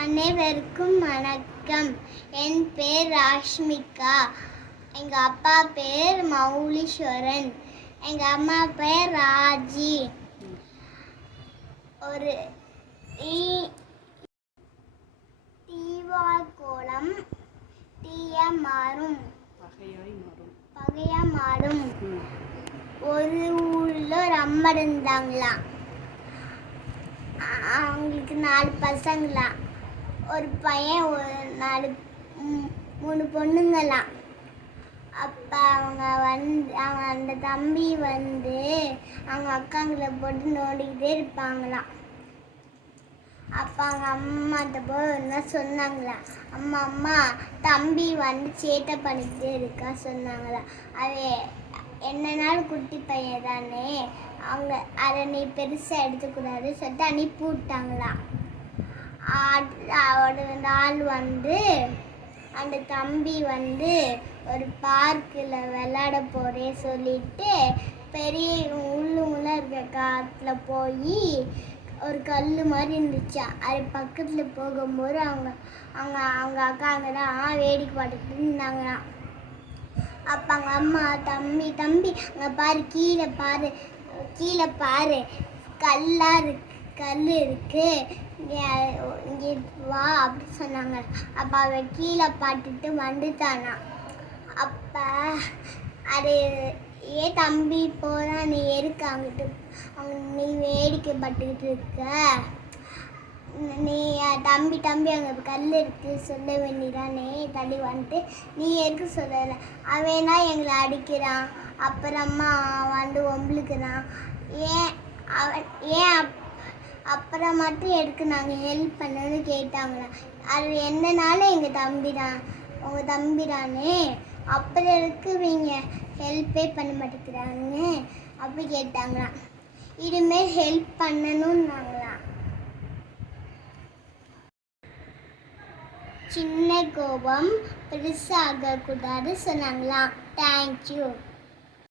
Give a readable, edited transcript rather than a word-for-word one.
அனைவருக்கும் வணக்கம். என் பேர் ராஷ்மிகா. எங்கள் அப்பா பேர் மௌலீஸ்வரன். எங்கள் அம்மா பேர் ராஜி. ஒரு தீவாய் கோலம் தீயா மாறும், பகையா மாறும். ஒரு ஊரில் ஒரு அம்மா இருந்தாங்களாம். அவங்களுக்கு 4 பசங்களாம். ஒரு பையன், ஒரு 3 பொண்ணுங்களாம். அப்போ அவங்க அந்த தம்பி அவங்க அக்காங்களை போட்டு நோண்டிக்கிட்டே இருப்பாங்களாம். அப்போ அவங்க அம்மாட்ட போய் என்ன சொன்னாங்களாம், அம்மா தம்பி சேட்டை பண்ணிக்கிட்டே இருக்கா சொன்னாங்களாம். அது என்னன்னாலும் குட்டி பையன் தானே, அவங்க அதை நீ பெருசாக எடுத்துக்கூடாது சொல்லிட்டு அனுப்பி விட்டாங்களாம். ஒரு நாள் அந்த தம்பி ஒரு பார்க்கில் விளையாட போறே சொல்லிட்டு பெரிய உள்ளுமுள்ள இருக்க காற்றுல போய் ஒரு கல் மாதிரி இருந்துச்சா. அது பக்கத்தில் போகும்போது அவங்க அக்காங்க தான் வேடிக்கை பார்த்துக்கிட்டு இருந்தாங்களாம். அப்போ அவங்க அம்மா, தம்பி அங்கே பாரு, கீழே பாரு கல் இருக்கு, இங்கே வா அப்படி சொன்னாங்க. அப்போ அவன் கீழே பார்த்துட்டு வந்துட்டானா. அப்போ அது தம்பி போதான், நீ எதுக்கு அங்கிட்டு நீ வேடிக்கை பட்டுக்கிட்டு இருக்க, நீ தம்பி அங்கே கல் இருக்கு சொல்ல வேண்டியதானே, தள்ளி நீ எதுக்கு சொல்லலை, அவன் தான் எங்களை அடிக்கிறான், அப்புறமா ஒம்பளுக்குறான், ஏன் அப்புறம் மட்டும் எதுக்கு நாங்கள் ஹெல்ப் பண்ணணும்னு கேட்டாங்களா. அது என்னனாலும் உங்கள் தம்பி தானே, அப்புறம் எதுக்கு நீங்கள் ஹெல்ப்பே பண்ண மாட்டேங்கிறாங்க அப்படி கேட்டாங்களாம். இனிமேல் ஹெல்ப் பண்ணணும்னாங்களாம். சின்ன கோபம் பெருசாக கூடாது சொன்னாங்களாம். தேங்க்யூ.